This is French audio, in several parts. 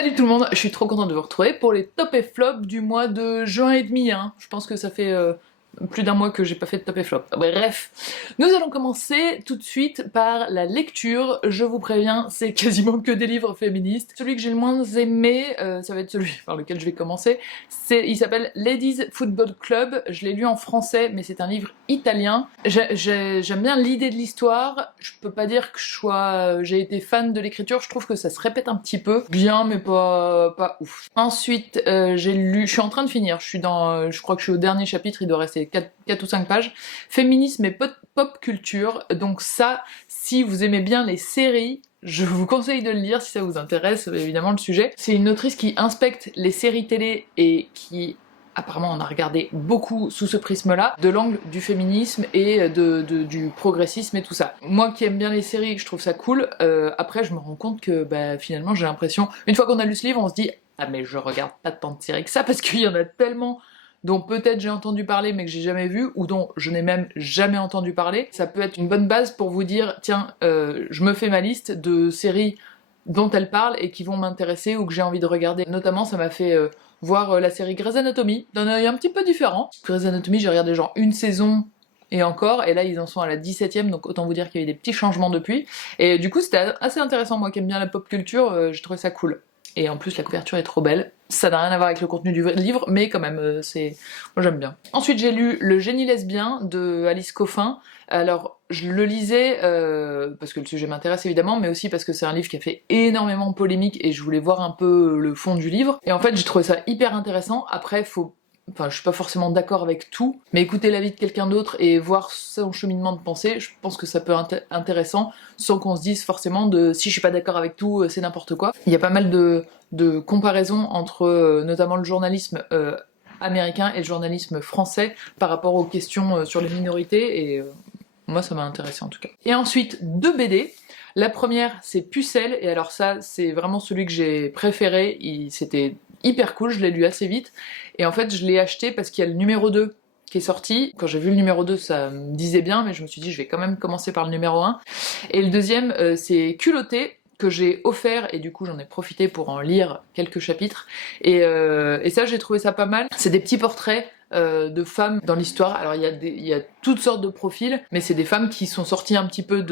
Salut tout le monde, je suis trop contente de vous retrouver pour les top et flop du mois de juin et demi. Je pense que ça fait plus d'un mois que j'ai pas fait de top et flop. Bref, nous allons commencer tout de suite par la lecture. Je vous préviens, c'est quasiment que des livres féministes. Celui que j'ai le moins aimé, ça va être celui par lequel je vais commencer. Il s'appelle Ladies Football Club. Je l'ai lu en français, mais c'est un livre italien. J'aime bien l'idée de l'histoire. Je peux pas dire que j'ai été fan de l'écriture. Je trouve que ça se répète un petit peu. Bien, mais pas ouf. Ensuite, je suis en train de finir. Je crois que je suis au dernier chapitre. Il doit rester 4 ou 5 pages. Féminisme et pop culture. Donc ça, si vous aimez bien les séries, je vous conseille de le lire si ça vous intéresse, évidemment, le sujet. C'est une autrice qui inspecte les séries télé et qui, apparemment, on a regardé beaucoup sous ce prisme-là, de l'angle du féminisme et du progressisme et tout ça. Moi qui aime bien les séries, je trouve ça cool. Après, je me rends compte que finalement, j'ai l'impression, une fois qu'on a lu ce livre, on se dit « Ah mais je regarde pas tant de séries que ça » parce qu'il y en a tellement dont peut-être j'ai entendu parler mais que j'ai jamais vu, ou dont je n'ai même jamais entendu parler. Ça peut être une bonne base pour vous dire « Tiens, je me fais ma liste de séries dont elle parle et qui vont m'intéresser ou que j'ai envie de regarder. » Notamment, ça m'a fait voir la série Grey's Anatomy, d'un œil un petit peu différent. Grey's Anatomy, j'ai regardé genre une saison et encore, et là ils en sont à la 17ème, donc autant vous dire qu'il y a eu des petits changements depuis. Et du coup c'était assez intéressant, moi qui aime bien la pop culture, j'ai trouvé ça cool. Et en plus la couverture est trop belle. Ça n'a rien à voir avec le contenu du livre, mais quand même, moi j'aime bien. Ensuite j'ai lu Le génie lesbien de Alice Coffin. Alors je le lisais parce que le sujet m'intéresse évidemment, mais aussi parce que c'est un livre qui a fait énormément polémique et je voulais voir un peu le fond du livre. Et en fait j'ai trouvé ça hyper intéressant. Après je suis pas forcément d'accord avec tout, mais écouter l'avis de quelqu'un d'autre et voir son cheminement de pensée, je pense que ça peut être intéressant, sans qu'on se dise forcément si je suis pas d'accord avec tout, c'est n'importe quoi. Il y a pas mal de comparaisons entre notamment le journalisme américain et le journalisme français par rapport aux questions sur les minorités, et moi ça m'a intéressé en tout cas. Et ensuite, 2 BD. La première, c'est Pucelle, et alors ça, c'est vraiment celui que j'ai préféré, c'était hyper cool, je l'ai lu assez vite, et en fait je l'ai acheté parce qu'il y a le numéro 2 qui est sorti. Quand j'ai vu le numéro 2, ça me disait bien, mais je me suis dit je vais quand même commencer par le numéro 1. Et le deuxième, c'est Culotté, que j'ai offert, et du coup j'en ai profité pour en lire quelques chapitres, et ça j'ai trouvé ça pas mal. C'est des petits portraits de femmes dans l'histoire. Alors il y a toutes sortes de profils, mais c'est des femmes qui sont sorties un petit peu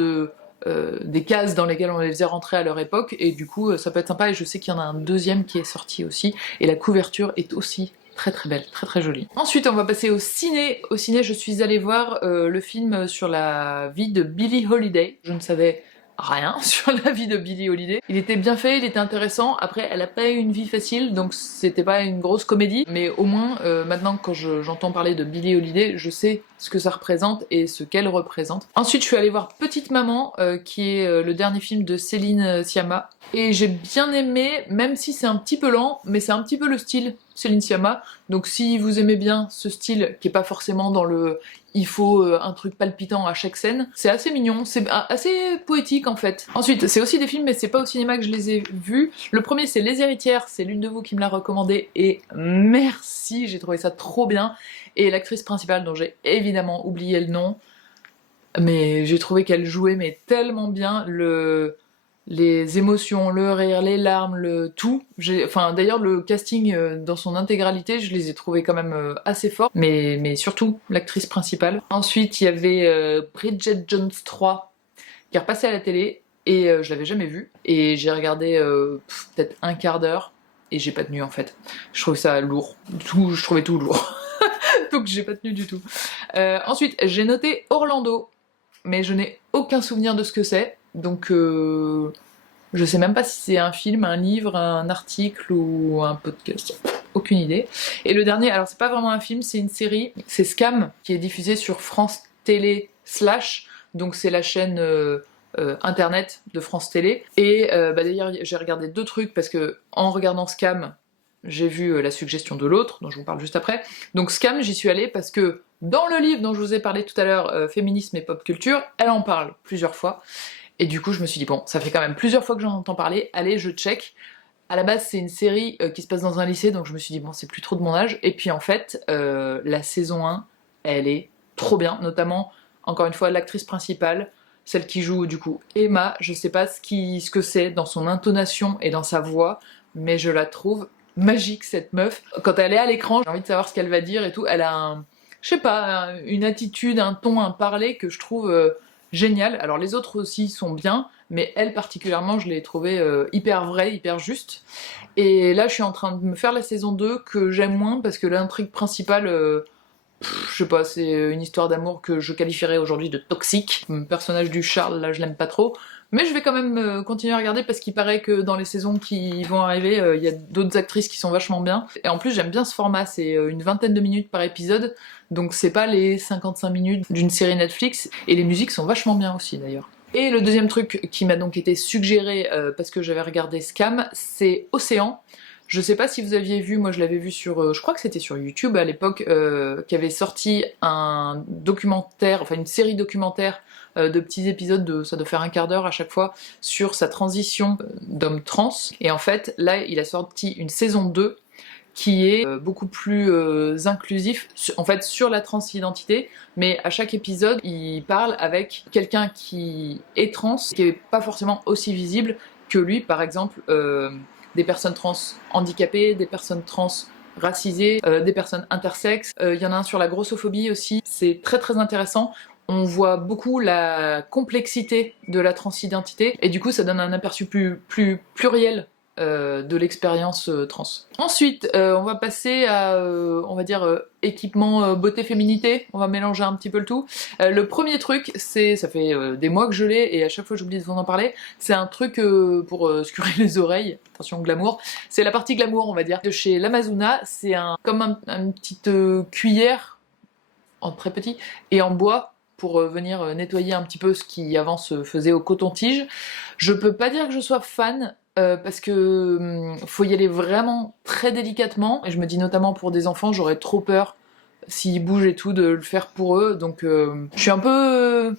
des cases dans lesquelles on les faisait rentrer à leur époque, et du coup ça peut être sympa, et je sais qu'il y en a un deuxième qui est sorti aussi, et la couverture est aussi très très belle, très très jolie. Ensuite on va passer au ciné. Au ciné je suis allée voir le film sur la vie de Billie Holiday. Je ne savais rien sur la vie de Billie Holiday. Il était bien fait, il était intéressant. Après, elle a pas eu une vie facile, donc c'était pas une grosse comédie, mais au moins, maintenant quand j'entends parler de Billie Holiday, je sais ce que ça représente et ce qu'elle représente. Ensuite, je suis allée voir Petite Maman, qui est le dernier film de Céline Sciamma, et j'ai bien aimé, même si c'est un petit peu lent, mais c'est un petit peu le style Céline Sciamma. Donc si vous aimez bien ce style, qui est pas forcément dans le il faut un truc palpitant à chaque scène, c'est assez mignon, c'est assez poétique en fait. Ensuite, c'est aussi des films, mais c'est pas au cinéma que je les ai vus. Le premier, c'est Les Héritières, c'est l'une de vous qui me l'a recommandé, et merci, j'ai trouvé ça trop bien. Et l'actrice principale, dont j'ai évidemment oublié le nom, mais j'ai trouvé qu'elle jouait mais tellement bien, les émotions, le rire, les larmes, le tout. D'ailleurs le casting dans son intégralité, je les ai trouvés quand même assez forts, mais surtout l'actrice principale. Ensuite il y avait Bridget Jones 3 qui est repassée à la télé, et je l'avais jamais vue, et j'ai regardé peut-être un quart d'heure, et j'ai pas tenu en fait. Je trouvais ça lourd, je trouvais tout lourd. Donc j'ai pas tenu du tout. Ensuite j'ai noté Orlando, mais je n'ai aucun souvenir de ce que c'est, donc je sais même pas si c'est un film, un livre, un article ou un podcast. Aucune idée. Et le dernier, alors c'est pas vraiment un film, c'est une série, c'est Scam, qui est diffusée sur France Télé /, donc c'est la chaîne internet de France Télé. Et d'ailleurs j'ai regardé 2 trucs, parce que en regardant Scam, j'ai vu la suggestion de l'autre, dont je vous parle juste après. Donc Scam, j'y suis allée parce que dans le livre dont je vous ai parlé tout à l'heure, Féminisme et pop culture, elle en parle plusieurs fois. Et du coup je me suis dit bon, ça fait quand même plusieurs fois que j'en entends parler, allez je check. À la base c'est une série qui se passe dans un lycée, donc je me suis dit bon c'est plus trop de mon âge. Et puis en fait, la saison 1, elle est trop bien, notamment, encore une fois, l'actrice principale, celle qui joue du coup Emma, je sais pas ce que c'est dans son intonation et dans sa voix, mais je la trouve magique cette meuf. Quand elle est à l'écran, j'ai envie de savoir ce qu'elle va dire et tout. Elle a je sais pas, une attitude, un ton, un parler que je trouve génial. Alors les autres aussi sont bien, mais elle particulièrement, je l'ai trouvée hyper vraie, hyper juste. Et là, je suis en train de me faire la saison 2 que j'aime moins parce que l'intrigue principale, je sais pas, c'est une histoire d'amour que je qualifierais aujourd'hui de toxique. Le personnage du Charles, là, je l'aime pas trop. Mais je vais quand même continuer à regarder parce qu'il paraît que dans les saisons qui vont arriver, il y a d'autres actrices qui sont vachement bien. Et en plus, j'aime bien ce format, c'est une vingtaine de minutes par épisode, donc c'est pas les 55 minutes d'une série Netflix, et les musiques sont vachement bien aussi d'ailleurs. Et le deuxième truc qui m'a donc été suggéré parce que j'avais regardé Scam, c'est Océan. Je sais pas si vous aviez vu, moi je l'avais vu sur, je crois que c'était sur YouTube à l'époque, qui avait sorti un documentaire, enfin une série documentaire de petits épisodes de, ça doit faire un quart d'heure à chaque fois, sur sa transition d'homme trans. Et en fait, là, il a sorti une saison 2 qui est beaucoup plus inclusif, en fait, sur la transidentité, mais à chaque épisode, il parle avec quelqu'un qui est trans, qui est pas forcément aussi visible que lui, par exemple, des personnes trans handicapées, des personnes trans racisées, des personnes intersexes. Il y en a un sur la grossophobie aussi, c'est très très intéressant. On voit beaucoup la complexité de la transidentité et du coup ça donne un aperçu plus pluriel de l'expérience trans. Ensuite, on va passer à, on va dire, équipement beauté-féminité, on va mélanger un petit peu le tout. Le premier truc, c'est, ça fait des mois que je l'ai, et à chaque fois j'oublie de vous en parler, c'est un truc pour se curer les oreilles, attention glamour, c'est la partie glamour on va dire, de chez l'Amazona, c'est comme une petite cuillère, en très petit, et en bois, pour venir nettoyer un petit peu ce qui avant se faisait au coton-tige. Je peux pas dire que je sois fan, parce que faut y aller vraiment très délicatement, et je me dis notamment pour des enfants, j'aurais trop peur s'ils bougent et tout de le faire pour eux, donc je suis un peu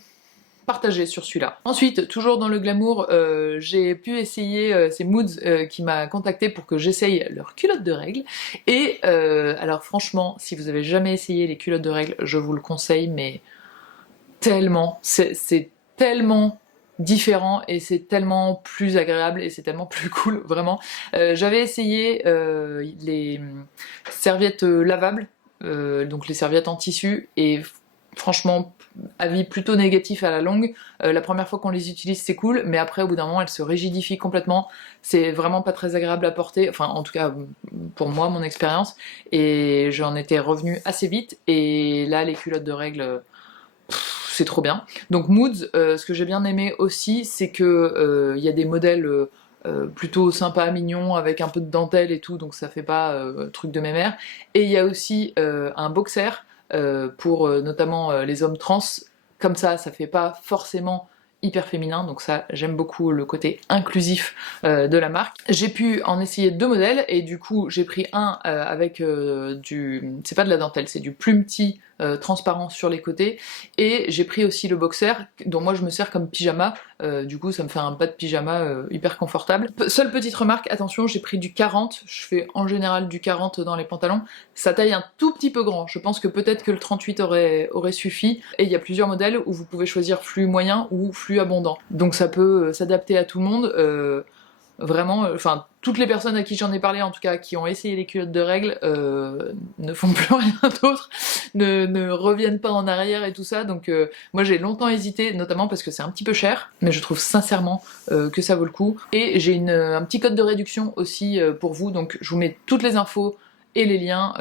partagée sur celui-là. Ensuite, toujours dans le glamour, j'ai pu essayer, c'est Moods qui m'a contacté pour que j'essaye leurs culottes de règles, et alors franchement, si vous avez jamais essayé les culottes de règles, je vous le conseille, mais tellement, c'est tellement différent et c'est tellement plus agréable et c'est tellement plus cool, vraiment. J'avais essayé les serviettes lavables, donc les serviettes en tissu, et franchement, avis plutôt négatif à la longue. La première fois qu'on les utilise c'est cool, mais après au bout d'un moment elles se rigidifient complètement, c'est vraiment pas très agréable à porter, enfin en tout cas pour moi, mon expérience, et j'en étais revenue assez vite, et là les culottes de règles, c'est trop bien. Donc Moods, ce que j'ai bien aimé aussi, c'est que y a des modèles plutôt sympas, mignons, avec un peu de dentelle et tout, donc ça fait pas truc de mémère. Et il y a aussi un boxer pour notamment les hommes trans, comme ça fait pas forcément hyper féminin, donc ça j'aime beaucoup le côté inclusif de la marque. J'ai pu en essayer 2 modèles, et du coup j'ai pris un avec c'est pas de la dentelle, c'est du plumetis transparent sur les côtés, et j'ai pris aussi le boxer dont moi je me sers comme pyjama, du coup ça me fait un bas de pyjama hyper confortable. Seule petite remarque, attention, j'ai pris du 40, je fais en général du 40 dans les pantalons, ça taille un tout petit peu grand, je pense que peut-être que le 38 aurait suffi, et il y a plusieurs modèles où vous pouvez choisir flux moyen ou flux abondant, donc ça peut s'adapter à tout le monde. Vraiment, enfin, toutes les personnes à qui j'en ai parlé, en tout cas, qui ont essayé les culottes de règles, ne font plus rien d'autre, ne reviennent pas en arrière et tout ça, donc moi j'ai longtemps hésité, notamment parce que c'est un petit peu cher, mais je trouve sincèrement que ça vaut le coup. Et j'ai un petit code de réduction aussi pour vous, donc je vous mets toutes les infos et les liens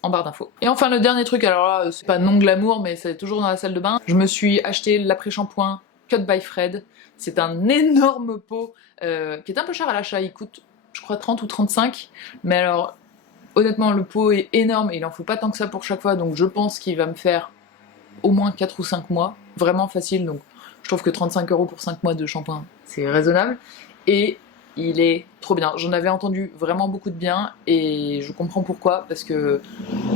en barre d'infos. Et enfin le dernier truc, alors là c'est pas non glamour, mais c'est toujours dans la salle de bain, je me suis acheté l'après-shampoing Cut by Fred. C'est un énorme pot qui est un peu cher à l'achat, il coûte je crois 30 ou 35, mais alors honnêtement le pot est énorme et il en faut pas tant que ça pour chaque fois, donc je pense qu'il va me faire au moins 4 ou 5 mois, vraiment facile, donc je trouve que 35 € pour 5 mois de shampoing c'est raisonnable, et il est trop bien. J'en avais entendu vraiment beaucoup de bien et je comprends pourquoi, parce que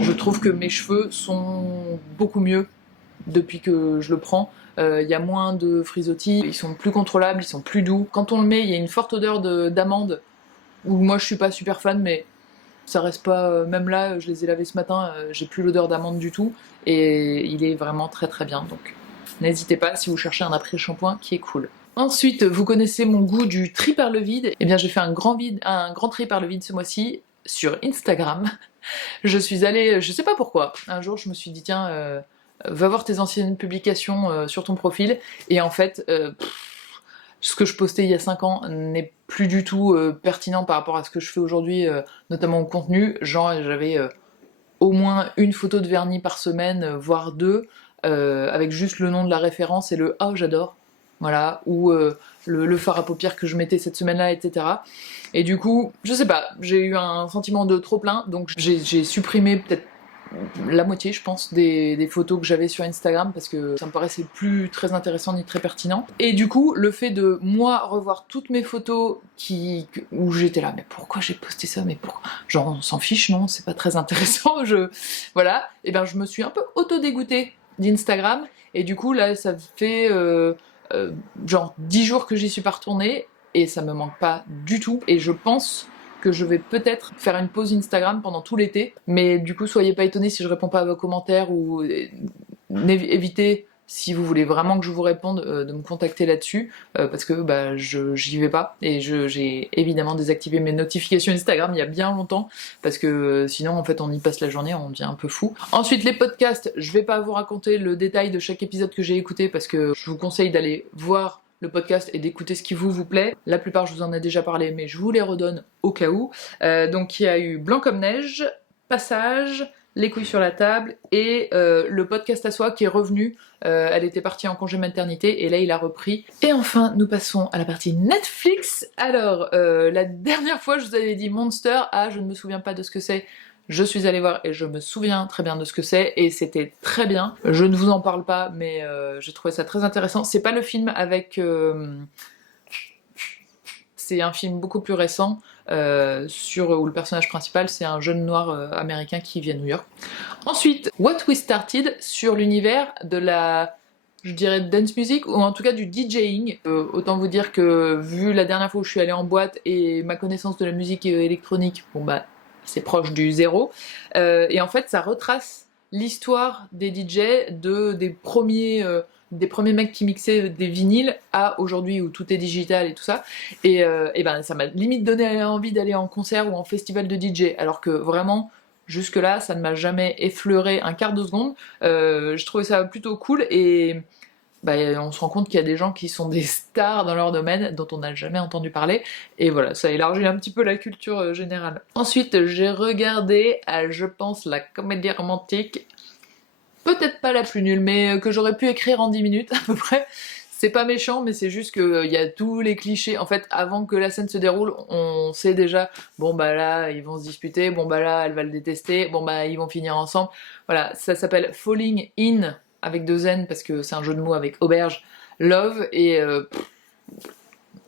je trouve que mes cheveux sont beaucoup mieux depuis que je le prends. Il y a moins de frisottis, ils sont plus contrôlables, ils sont plus doux. Quand on le met, il y a une forte odeur d'amande, où moi je suis pas super fan, mais ça reste pas, même là, je les ai lavés ce matin, j'ai plus l'odeur d'amande du tout, et il est vraiment très très bien, donc n'hésitez pas si vous cherchez un après-shampoing qui est cool. Ensuite, vous connaissez mon goût du tri par le vide. Eh bien j'ai fait un grand tri par le vide ce mois-ci sur Instagram. Je suis allée, je sais pas pourquoi, un jour je me suis dit tiens, va voir tes anciennes publications sur ton profil, et en fait, ce que je postais il y a 5 ans n'est plus du tout pertinent par rapport à ce que je fais aujourd'hui, notamment au contenu. Genre j'avais au moins une photo de vernis par semaine, voire 2, avec juste le nom de la référence et le « ah j'adore », voilà, ou le fard à paupières que je mettais cette semaine-là, etc. Et du coup, je sais pas, j'ai eu un sentiment de trop plein, donc j'ai supprimé peut-être la moitié, je pense, des photos que j'avais sur Instagram, parce que ça me paraissait plus très intéressant ni très pertinent. Et du coup, le fait de, moi, revoir toutes mes photos où j'étais là, mais pourquoi j'ai posté ça, mais pourquoi, genre on s'en fiche, non, c'est pas très intéressant, voilà, et ben je me suis un peu auto-dégoûtée d'Instagram, et du coup là, ça fait genre 10 jours que j'y suis pas retournée, et ça me manque pas du tout, et je pense que je vais peut-être faire une pause Instagram pendant tout l'été, mais du coup soyez pas étonnés si je réponds pas à vos commentaires, ou évitez, si vous voulez vraiment que je vous réponde, de me contacter là-dessus, parce que bah, j'y vais pas, et j'ai évidemment désactivé mes notifications Instagram il y a bien longtemps, parce que sinon en fait on y passe la journée, on devient un peu fou. Ensuite les podcasts, je vais pas vous raconter le détail de chaque épisode que j'ai écouté, parce que je vous conseille d'aller voir le podcast et d'écouter ce qui vous plaît. La plupart je vous en ai déjà parlé, mais je vous les redonne au cas où. Donc il y a eu Blanc comme neige, Passage, Les couilles sur la table, et le podcast à soi qui est revenu. Elle était partie en congé maternité et là il a repris. Et enfin nous passons à la partie Netflix. Alors la dernière fois je vous avais dit Monster, je ne me souviens pas de ce que c'est. Je suis allée voir et je me souviens très bien de ce que c'est, et c'était très bien. Je ne vous en parle pas, mais j'ai trouvé ça très intéressant. C'est pas le film avec... c'est un film beaucoup plus récent, où le personnage principal c'est un jeune noir américain qui vit à New York. Ensuite, What We Started, sur l'univers de la... je dirais dance music, ou en tout cas du DJing. Autant vous dire que vu la dernière fois où je suis allée en boîte et ma connaissance de la musique électronique, bon bah c'est proche du zéro, et en fait ça retrace l'histoire des DJ, des premiers mecs qui mixaient des vinyles à aujourd'hui où tout est digital et tout ça, et ben ça m'a limite donné envie d'aller en concert ou en festival de DJ, alors que vraiment jusque là ça ne m'a jamais effleuré un quart de seconde. Je trouvais ça plutôt cool, et bah, on se rend compte qu'il y a des gens qui sont des stars dans leur domaine dont on n'a jamais entendu parler, et voilà, ça élargit un petit peu la culture générale. Ensuite j'ai regardé, je pense, la comédie romantique, peut-être pas la plus nulle, mais que j'aurais pu écrire en 10 minutes à peu près. C'est pas méchant, mais c'est juste qu'il y a tous les clichés. En fait, avant que la scène se déroule, on sait déjà, bon bah là, ils vont se disputer, bon bah là, elle va le détester, bon bah ils vont finir ensemble. Voilà, ça s'appelle Falling In, avec 2 N, parce que c'est un jeu de mots avec auberge, love, et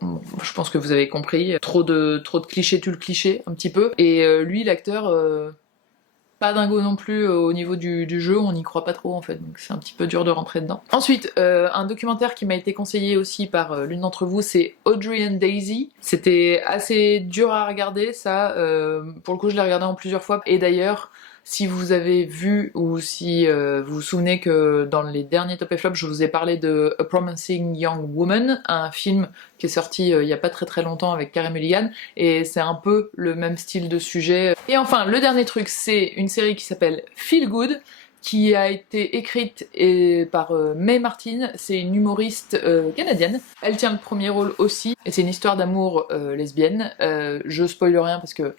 je pense que vous avez compris. Trop de clichés tue le cliché, un petit peu. Et lui, l'acteur... pas dingo non plus au niveau du jeu, on n'y croit pas trop en fait, donc c'est un petit peu dur de rentrer dedans. Ensuite, un documentaire qui m'a été conseillé aussi par l'une d'entre vous, c'est Audrey and Daisy. C'était assez dur à regarder ça, pour le coup je l'ai regardé en plusieurs fois, et d'ailleurs, si vous avez vu, ou si vous vous souvenez que dans les derniers Top et Flop, je vous ai parlé de A Promising Young Woman, un film qui est sorti il y a pas très longtemps avec Carey Mulligan, et c'est un peu le même style de sujet. Et enfin, le dernier truc, c'est une série qui s'appelle Feel Good, qui a été écrite par Mae Martin. C'est une humoriste canadienne. Elle tient le premier rôle aussi, et c'est une histoire d'amour lesbienne. Je spoil rien parce que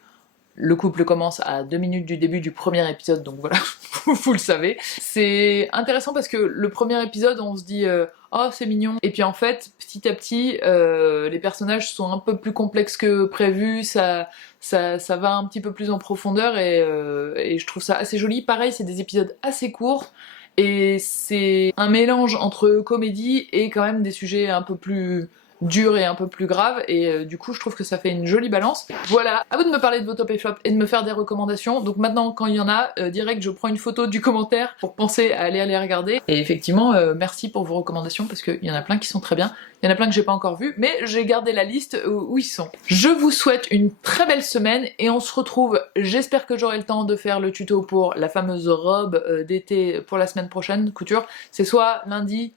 le couple commence à 2 minutes du début du premier épisode, donc voilà, vous le savez. C'est intéressant parce que le premier épisode, on se dit oh c'est mignon, et puis en fait, petit à petit, les personnages sont un peu plus complexes que prévu, ça va un petit peu plus en profondeur, et je trouve ça assez joli. Pareil, c'est des épisodes assez courts, et c'est un mélange entre comédie et quand même des sujets un peu plus dur et un peu plus grave, et du coup je trouve que ça fait une jolie balance. Voilà, à vous de me parler de vos top et flop et de me faire des recommandations. Donc maintenant, quand il y en a, direct je prends une photo du commentaire pour penser à aller les regarder. Et effectivement, merci pour vos recommandations, parce qu'il y en a plein qui sont très bien. Il y en a plein que j'ai pas encore vu, mais j'ai gardé la liste où ils sont. Je vous souhaite une très belle semaine, et on se retrouve, j'espère que j'aurai le temps de faire le tuto pour la fameuse robe d'été pour la semaine prochaine, couture. C'est soit lundi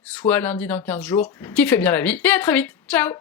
dans 15 jours, qui fait bien la vie, et à très vite. Ciao!